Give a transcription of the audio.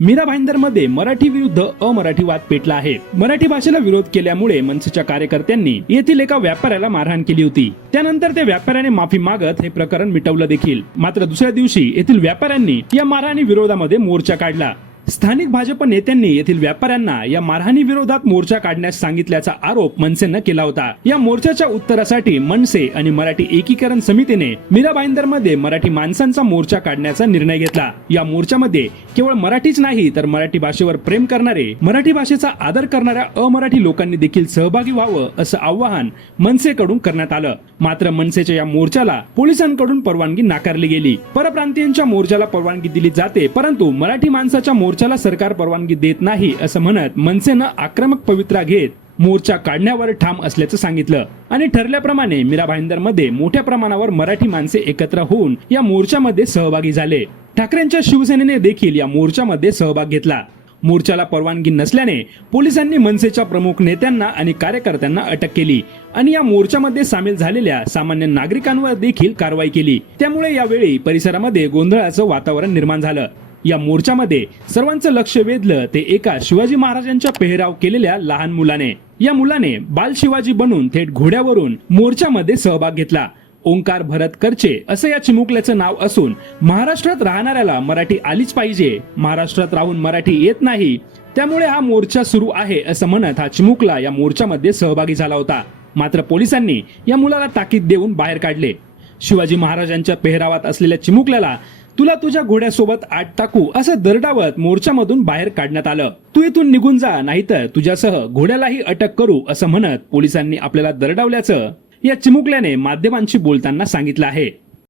मीरा भाईंदरमध्ये मराठी विरुद्ध अमराठी वाद पेटला आहे. मराठी भाषेला विरोध केल्यामुळे मनसेच्या कार्यकर्त्यांनी येथील एका व्यापाऱ्याला मारहाण केली होती. त्यानंतर त्या व्यापाऱ्याने माफी मागत हे प्रकरण मिटवलं देखील. मात्र दुसऱ्या दिवशी येथील व्यापाऱ्यांनी या मारहाणी विरोधामध्ये मोर्चा काढला. स्थानिक भाजप नेत्यांनी येथील व्यापाऱ्यांना या मारहाणी विरोधात मोर्चा काढण्यास सांगितल्याचा आरोप मनसेनं केला होता. या मोर्चाच्या उत्तरासाठी मनसे आणि मराठी एकीकरण समितीने मीराबाईंदर भाईंदरमध्ये मराठी माणसांचा मोर्चा काढण्याचा निर्णय घेतला. या मोर्चामध्ये केवळ मराठीच नाही तर मराठी भाषेवर प्रेम करणारे मराठी भाषेचा आदर करणाऱ्या अमराठी लोकांनी देखील सहभागी व्हावं असं आवाहन मनसेकडून करण्यात आलं. मात्र मनसेच्या या मोर्चाला पोलिसांकडून परवानगी नाकारली गेली. परप्रांतीयांच्या मोर्चाला परवानगी दिली जाते परंतु मराठी माणसाच्या मोर्चा मोर्चाला सरकार परवानगी देत नाही असं म्हणत मनसेनं आक्रमक पवित्रा घेत मोर्चा काढण्यावर ठाम असल्याचं सांगितलं. आणि ठरल्याप्रमाणे मीरा भाईंदरमध्ये मोठ्या प्रमाणावर मराठी माणसे एकत्र होऊन या मोर्चामध्ये सहभागी झाले. ठाकरेंच्या शिवसेनेने देखील या मोर्चामध्ये सहभाग घेतला. मोर्चाला परवानगी नसल्याने पोलिसांनी मनसेच्या प्रमुख नेत्यांना आणि कार्यकर्त्यांना अटक केली आणि या मोर्चामध्ये सामील झालेल्या सामान्य नागरिकांवर देखील कारवाई केली. त्यामुळे यावेळी परिसरामध्ये गोंधळाचं वातावरण निर्माण झालं. या मोर्चामध्ये सर्वांचं लक्ष वेधलं ते एका शिवाजी महाराजांच्या पेहराव केलेल्या लहान मुलाने. या मुलाने बाल शिवाजी बनून थेट घोड्यावरून मोर्चामध्ये सहभाग घेतला. ओंकार भरत करचे असं या चिमुकल्याचं नाव असून महाराष्ट्रात राहणाऱ्याला मराठी आलीच पाहिजे. महाराष्ट्रात राहून मराठी येत नाही. त्यामुळे हा मोर्चा सुरू आहे असं म्हणत हा चिमुकला या मोर्चामध्ये सहभागी झाला होता. मात्र पोलिसांनी या मुलाला ताकीद देऊन बाहेर काढले. शिवाजी महाराजांच्या पेहरावात असलेल्या चिमुकल्याला तुला तुझ्या घोड्यासोबत आठ टाकू असं दरडावत मोर्चामधून बाहेर काढण्यात आलं. तू इथून निघून जा नाहीतर तुझ्यासह घोड्यालाही अटक करू असं म्हणत पोलिसांनी आपल्याला दरडावल्याचं या चिमुकल्याने माध्यमांशी बोलताना सांगितलं आहे.